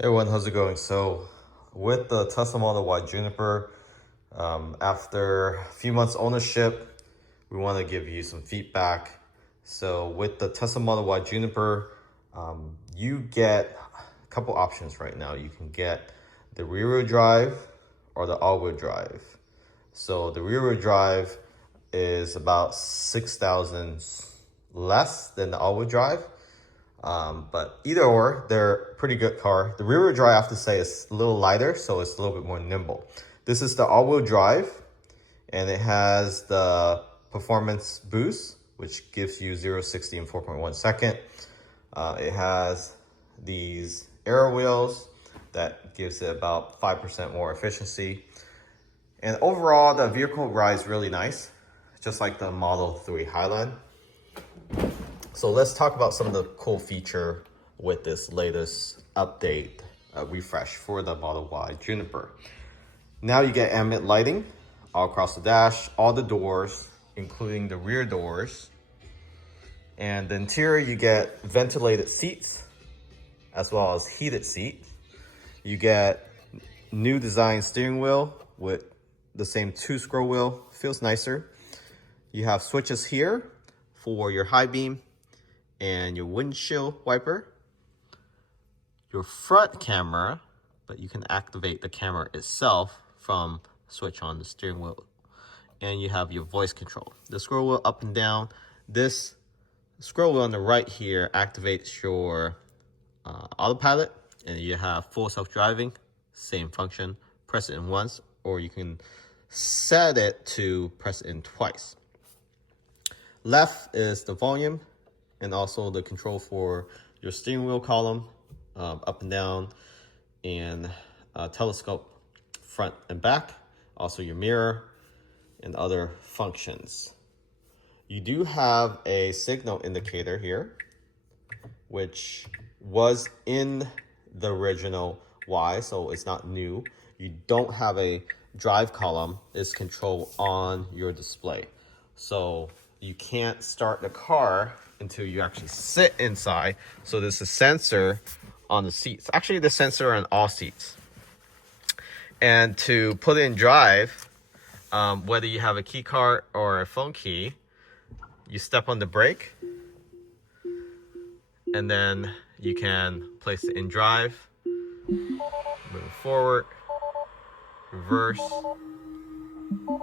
Hey everyone, how's it going? So with the Tesla Model Y Juniper, after a few months ownership, we want to give you some feedback. So with the Tesla Model Y Juniper, you get a couple options right now. You can get the rear-wheel drive or the all-wheel drive. So the rear-wheel drive is about 6,000 less than the all-wheel drive. But either or, they're pretty good car. The rear wheel drive, I have to say, is a little lighter, so it's a little bit more nimble. This is the all-wheel drive, and it has the performance boost, which gives you 0-60 in 4.1 second. It has these aero wheels that gives it about 5% more efficiency. And overall, the vehicle rides really nice, just like the Model 3 Highland. So let's talk about some of the cool feature with this latest update refresh for the Model Y Juniper. Now you get ambient lighting all across the dash, all the doors, including the rear doors. And the interior, you get ventilated seats as well as heated seats. You get new design steering wheel with the same 2-scroll wheel, feels nicer. You have switches here for your high beam and your windshield wiper, your front camera, but you can activate the camera itself from switch on the steering wheel, and you have your voice control. The scroll wheel up and down. This scroll wheel on the right here activates your autopilot, and you have full self-driving, same function. Press it in once, or you can set it to press it in twice. Left is the volume, and also the control for your steering wheel column, up and down, and telescope front and back, also your mirror and other functions. You do have a signal indicator here, which was in the original Y, so it's not new. You don't have a drive column, it's control on your display. So you can't start the car until you actually sit inside. So there's a sensor on the seats. Actually, the sensor on all seats. And to put it in drive, whether you have a key card or a phone key, you step on the brake, and then you can place it in drive, move forward, reverse,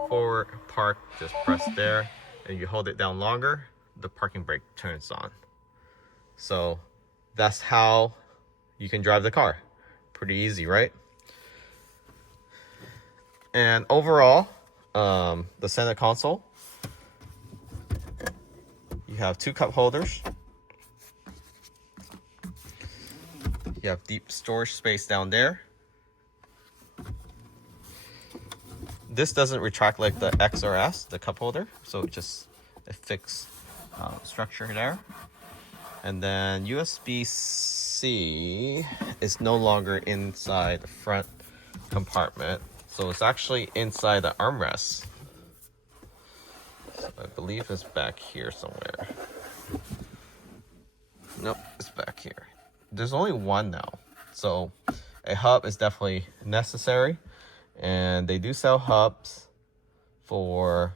forward, park, just press there, and you hold it down longer, the parking brake turns on. So that's how you can drive the car. Pretty easy, right? And overall, the center console, you have 2 cup holders. You have deep storage space down there. This doesn't retract like the X or S, the cup holder, so it just a fixed structure there. And then USB-C is no longer inside the front compartment, so it's actually inside the armrest. So I believe it's back here somewhere. Nope, it's back here. There's only one now, so a hub is definitely necessary, and they do sell hubs for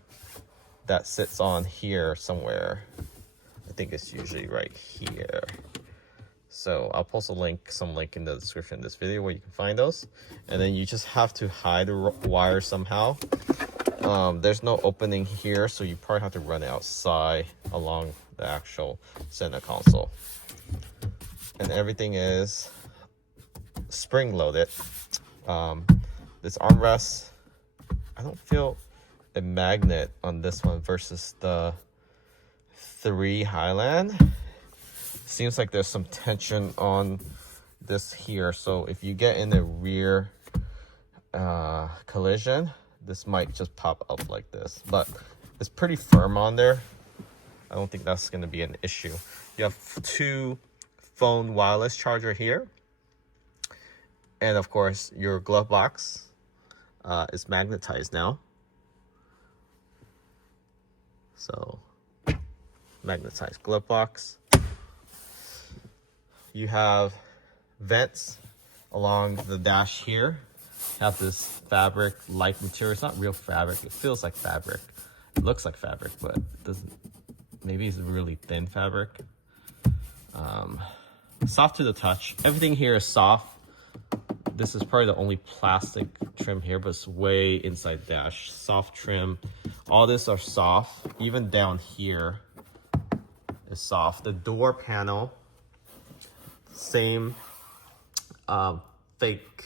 that sits on here somewhere. I think it's usually right here. So I'll post some link in the description of this video where you can find those. And then you just have to hide the wire somehow. There's no opening here, so you probably have to run it outside along the actual center console. And everything is spring loaded. This armrest, I don't feel a magnet on this one versus the 3 Highland. Seems like there's some tension on this here, so if you get in a rear collision, this might just pop up like this, but it's pretty firm on there. I don't think that's going to be an issue. You have 2 phone wireless charger here, and of course your glove box is magnetized now, so magnetized glove box. You have vents along the dash here. Have this fabric like material. It's not real fabric. It feels like fabric. It looks like fabric, but it doesn't. Maybe it's really thin fabric. Soft to the touch. Everything here is soft. This is probably the only plastic trim here, but it's way inside dash. Soft trim. All this are soft. Even down here is soft. The door panel, same fake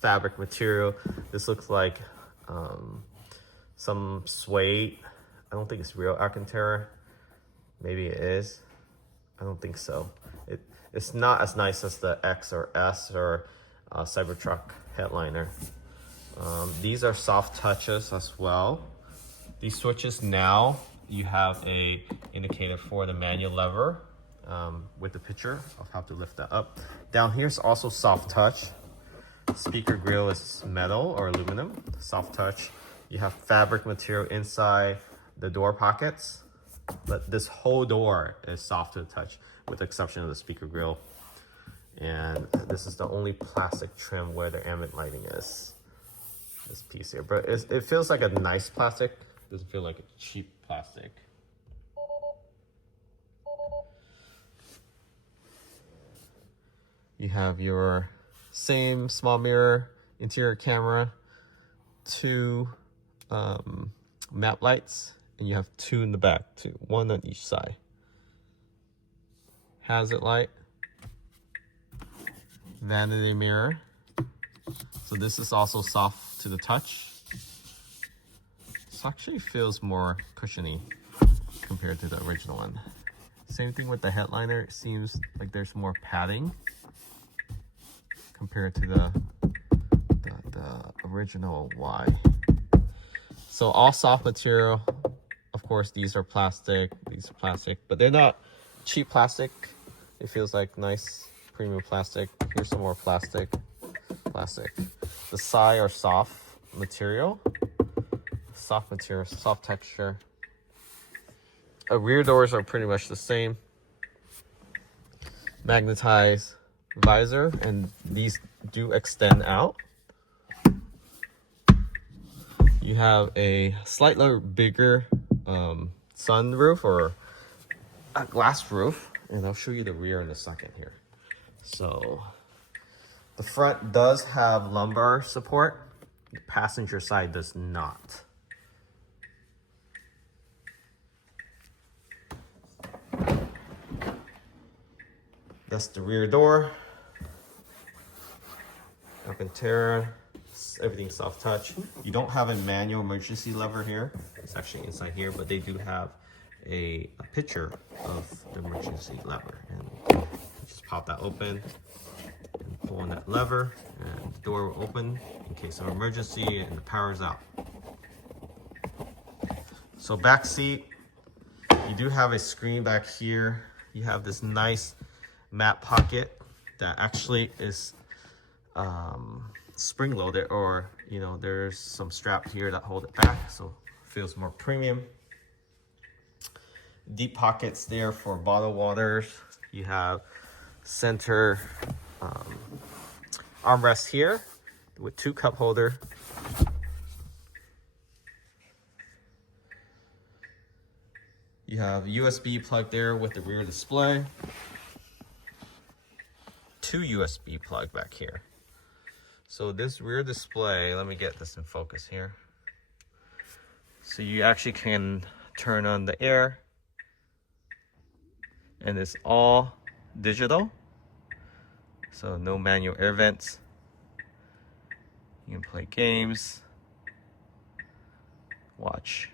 fabric material. This looks like some suede. I don't think it's real Alcantara. Maybe it is. I don't think so. It's not as nice as the X or S or Cybertruck headliner. These are soft touches as well. These switches now, you have a indicator for the manual lever with the picture. I'll have to lift that up. Down here is also soft touch. Speaker grill is metal or aluminum, soft touch. You have fabric material inside the door pockets, but this whole door is soft to the touch with the exception of the speaker grill. And this is the only plastic trim where the ambient lighting is. This piece here, but it feels like a nice plastic. It doesn't feel like a cheap plastic. You have your same small mirror, interior camera, 2 map lights, and you have 2 in the back too, 1 on each side. Hazard light, vanity mirror. So this is also soft to the touch. This actually feels more cushiony compared to the original one. Same thing with the headliner. It seems like there's more padding compared to the original Y. So all soft material. Of course, these are plastic, but they're not cheap plastic. It feels like nice premium plastic. Here's some more plastic. The side are soft material, soft texture. Rear doors are pretty much the same. Magnetized visor, and these do extend out. You have a slightly bigger sunroof or a glass roof, and I'll show you the rear in a second here. So the front does have lumbar support. The passenger side does not. That's the rear door. Alcantara. Everything soft touch. You don't have a manual emergency lever here. It's actually inside here, but they do have a picture of the emergency lever. And just pop that open and pull on that lever, and the door will open in case of emergency, and the power's out. So back seat, you do have a screen back here. You have this nice map pocket that actually is spring loaded, or there's some strap here that hold it back, so it feels more premium. Deep pockets there for bottled waters. You have center armrest here with 2 cup holder. You have USB plug there with the rear display. 2 USB plug back here. So this rear display, let me get this in focus here. So you actually can turn on the air, and it's all digital. So no manual air vents. You can play games, watch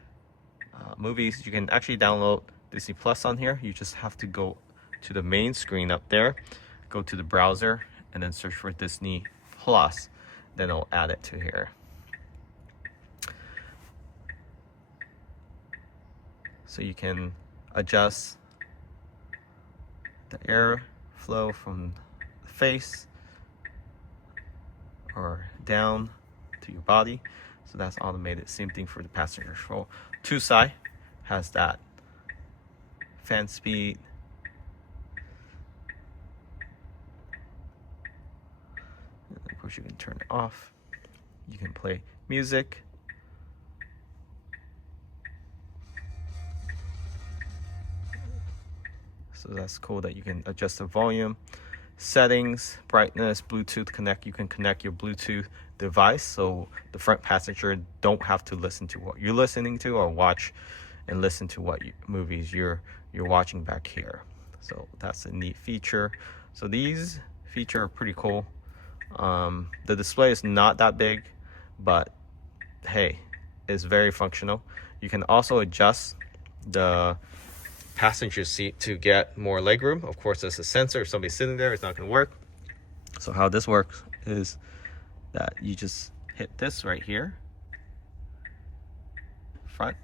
movies. You can actually download Disney Plus on here. You just have to go to the main screen up there, go to the browser, and then search for Disney Plus. Then I'll add it to here. So you can adjust the air flow from the face or down to your body. So that's automated. Same thing for the passenger control. 2 side has that fan speed. course, you can turn it off. You can play music. So that's cool that you can adjust the volume. Settings, brightness, Bluetooth connect. You can connect your Bluetooth device so the front passenger don't have to listen to what you're listening to or watch and listen to what movies you're watching back here. So that's a neat feature. So these features are pretty cool. The display is not that big, but hey, it's very functional. You can also adjust the passenger seat to get more legroom. Of course, there's a sensor. If somebody's sitting there, it's not going to work. So how this works is that you just hit this right here, front.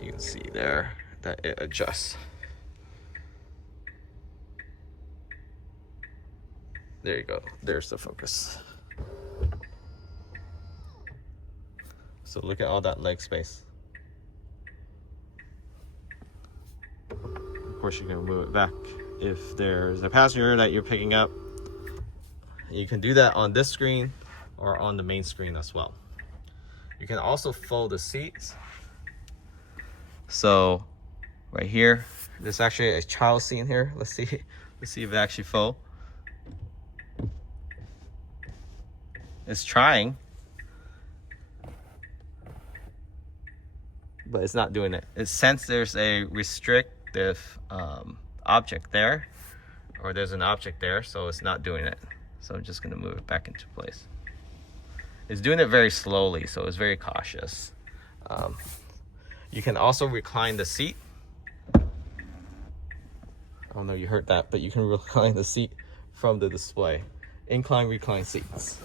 You can see there that it adjusts. There you go. There's the focus. So look at all that leg space. Of course, you can move it back if there's a passenger that you're picking up. You can do that on this screen or on the main screen as well. You can also fold the seats. So right here, there's actually a child seat in here. Let's see if it actually folds. It's trying, but it's not doing it. Since there's a restrictive object there, or there's an object there, so it's not doing it. So I'm just gonna move it back into place. It's doing it very slowly, so it's very cautious. You can also recline the seat. I don't know if you heard that, but you can recline the seat from the display. Incline, recline seats.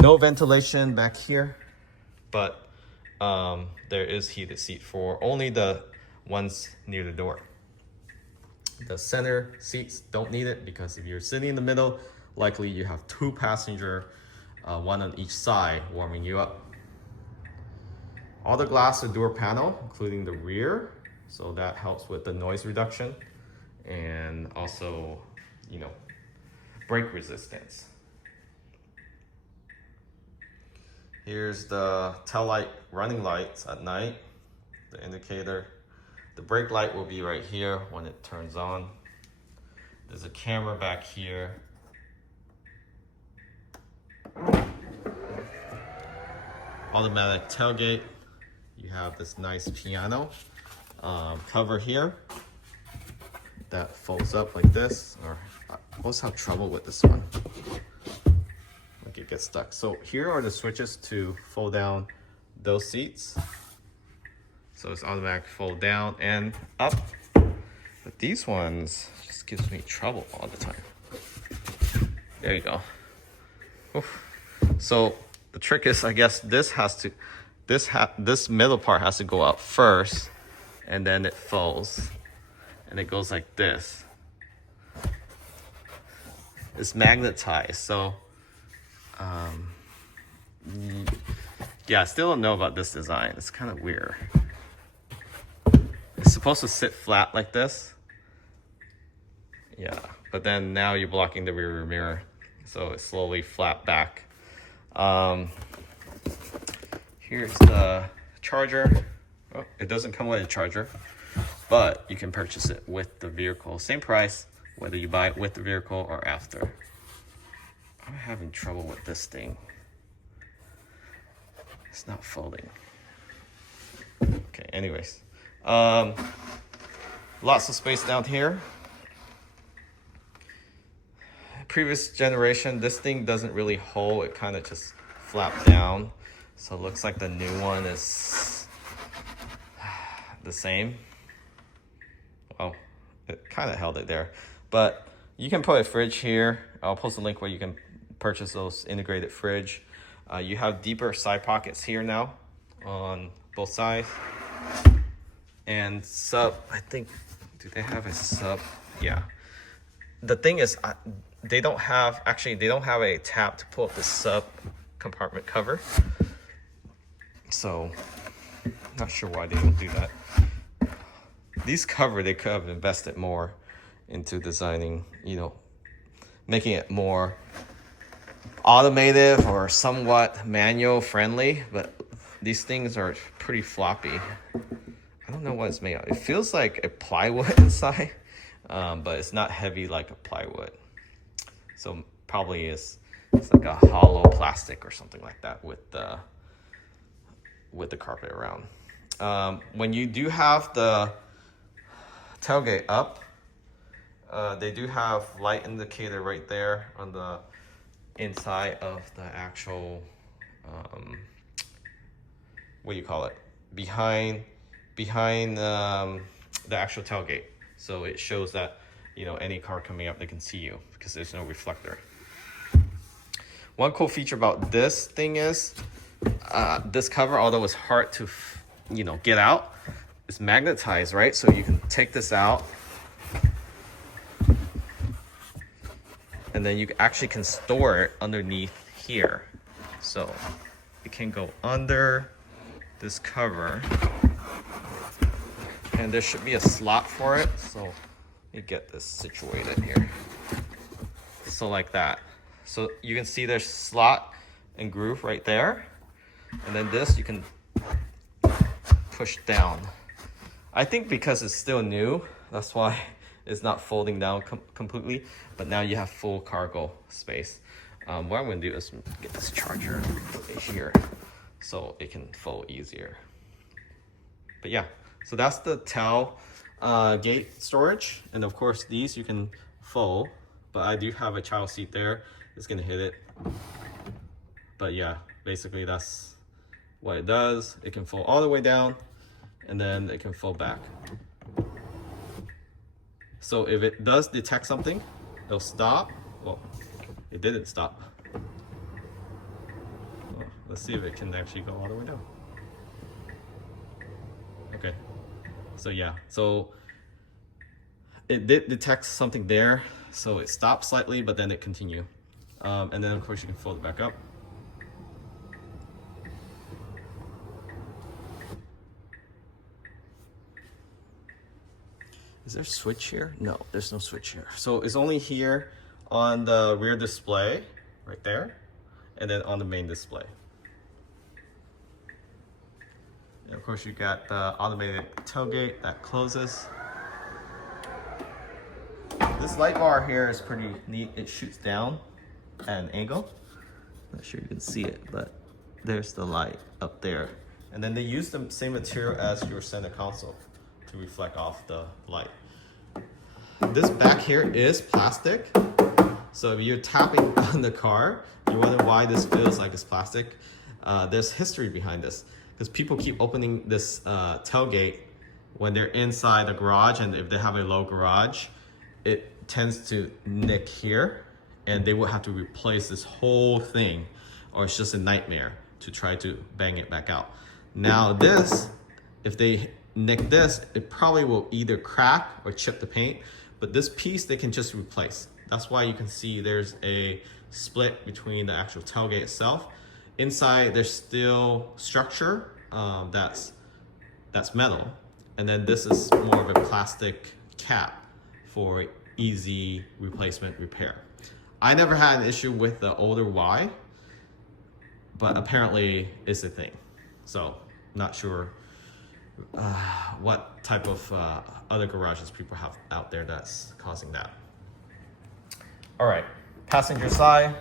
No ventilation back here, but there is heated seat for only the ones near the door. The center seats don't need it because if you're sitting in the middle, likely you have two passengers, one on each side, warming you up. All the glass are door panel, including the rear, so that helps with the noise reduction and also, brake resistance. Here's the tail light running lights at night, the indicator. The brake light will be right here when it turns on. There's a camera back here. Automatic tailgate. You have this nice piano cover here that folds up like this. Or I always have trouble with this one. Like it gets stuck. So here are the switches to fold down those seats. So it's automatic fold down and up. But these ones just gives me trouble all the time. There you go. Oof. So the trick is, I guess this middle part has to go up first, and then it folds, and it goes like this. It's magnetized, so yeah, I still don't know about this design. It's kind of weird. It's supposed to sit flat like this. Yeah, but then now you're blocking the rear mirror, so it's slowly flat back. Here's the charger. Oh, it doesn't come with a charger, but you can purchase it with the vehicle. Same price, whether you buy it with the vehicle or after. I'm having trouble with this thing. It's not folding. Okay, anyways. Lots of space down here. Previous generation, this thing doesn't really hold. It kind of just flaps down. So it looks like the new one is the same. Well, it kind of held it there. But you can put a fridge here. I'll post a link where you can purchase those integrated fridge. You have deeper side pockets here now on both sides. And sub, I think, do they have a sub? Yeah. The thing is, they don't have a tab to pull up the sub compartment cover. So, not sure why they don't do that. These cover, they could have invested more into designing, you know, making it more automated or somewhat manual friendly, but these things are pretty floppy. I don't know what it's made of. It feels like a plywood inside, but it's not heavy like a plywood. So probably it's like a hollow plastic or something like that with the carpet around. When you do have the tailgate up, they do have light indicator right there on the inside of the actual what do you call it, behind the actual tailgate, so it shows that, you know, any car coming up, they can see you because there's no reflector. One cool feature about this thing is this cover, although it's hard to you know, get out, it's magnetized, right? So you can take this out and then you actually can store it underneath here. So it can go under this cover, and there should be a slot for it. So let me get this situated here. So like that. So you can see there's slot and groove right there. And then this you can push down. I think because it's still new, that's why it's not folding down completely, but now you have full cargo space. What I'm gonna do is get this charger here so it can fold easier. But yeah, so that's the tail gate storage. And of course these you can fold, but I do have a child seat there. It's gonna hit it. But yeah, basically that's what it does. It can fold all the way down and then it can fold back. So if it does detect something, it'll stop. Well, it didn't stop. Well, let's see if it can actually go all the way down. Okay, so yeah, so it did detect something there, so it stopped slightly, but then it continued. And then of course you can fold it back up. Is there a switch here? No, there's no switch here. So it's only here on the rear display, right there, and then on the main display. And of course you got the automated tailgate that closes. This light bar here is pretty neat. It shoots down at an angle. Not sure you can see it, but there's the light up there. And then they use the same material as your center console to reflect off the light. This back here is plastic. So if you're tapping on the car, you wonder why this feels like it's plastic. There's history behind this, because people keep opening this tailgate when they're inside the garage, and if they have a low garage, it tends to nick here, and they will have to replace this whole thing, or it's just a nightmare to try to bang it back out. Now this, if they nick this, it probably will either crack or chip the paint, but this piece they can just replace. That's why you can see there's a split between the actual tailgate itself. Inside there's still structure that's metal, and then this is more of a plastic cap for easy replacement repair. I never had an issue with the older Y, but apparently it's a thing. So not sure what type of other garages people have out there that's causing that. All right, passenger side.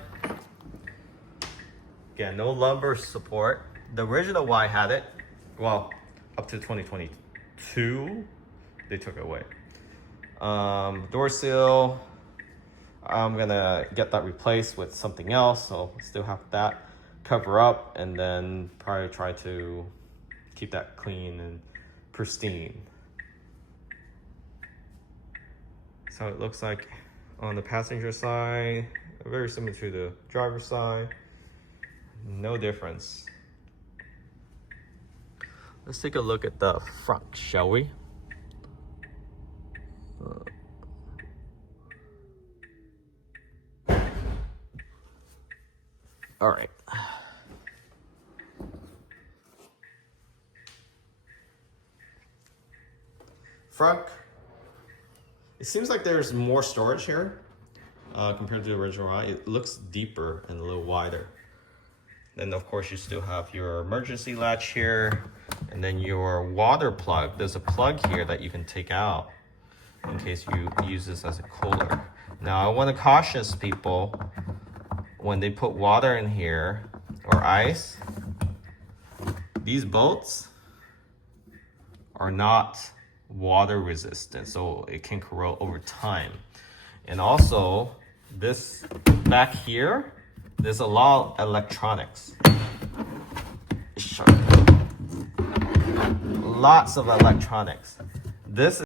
Again, no lumbar support. The original Y had it. Well, up to 2022, they took it away. Door seal, I'm gonna get that replaced with something else, so still have that cover up, and then probably try to keep that clean and pristine. So it looks like on the passenger side, very similar to the driver's side. No difference. Let's take a look at the front, shall we? All right. Front It seems like there's more storage here compared to the original one. It looks deeper and a little wider. Then of course you still have your emergency latch here, and then your water plug. There's a plug here that you can take out in case you use this as a cooler. Now I want to caution people when they put water in here or ice, these bolts are not water resistant, so it can corrode over time. And also this back here, there's a lot of electronics. Lots of electronics. This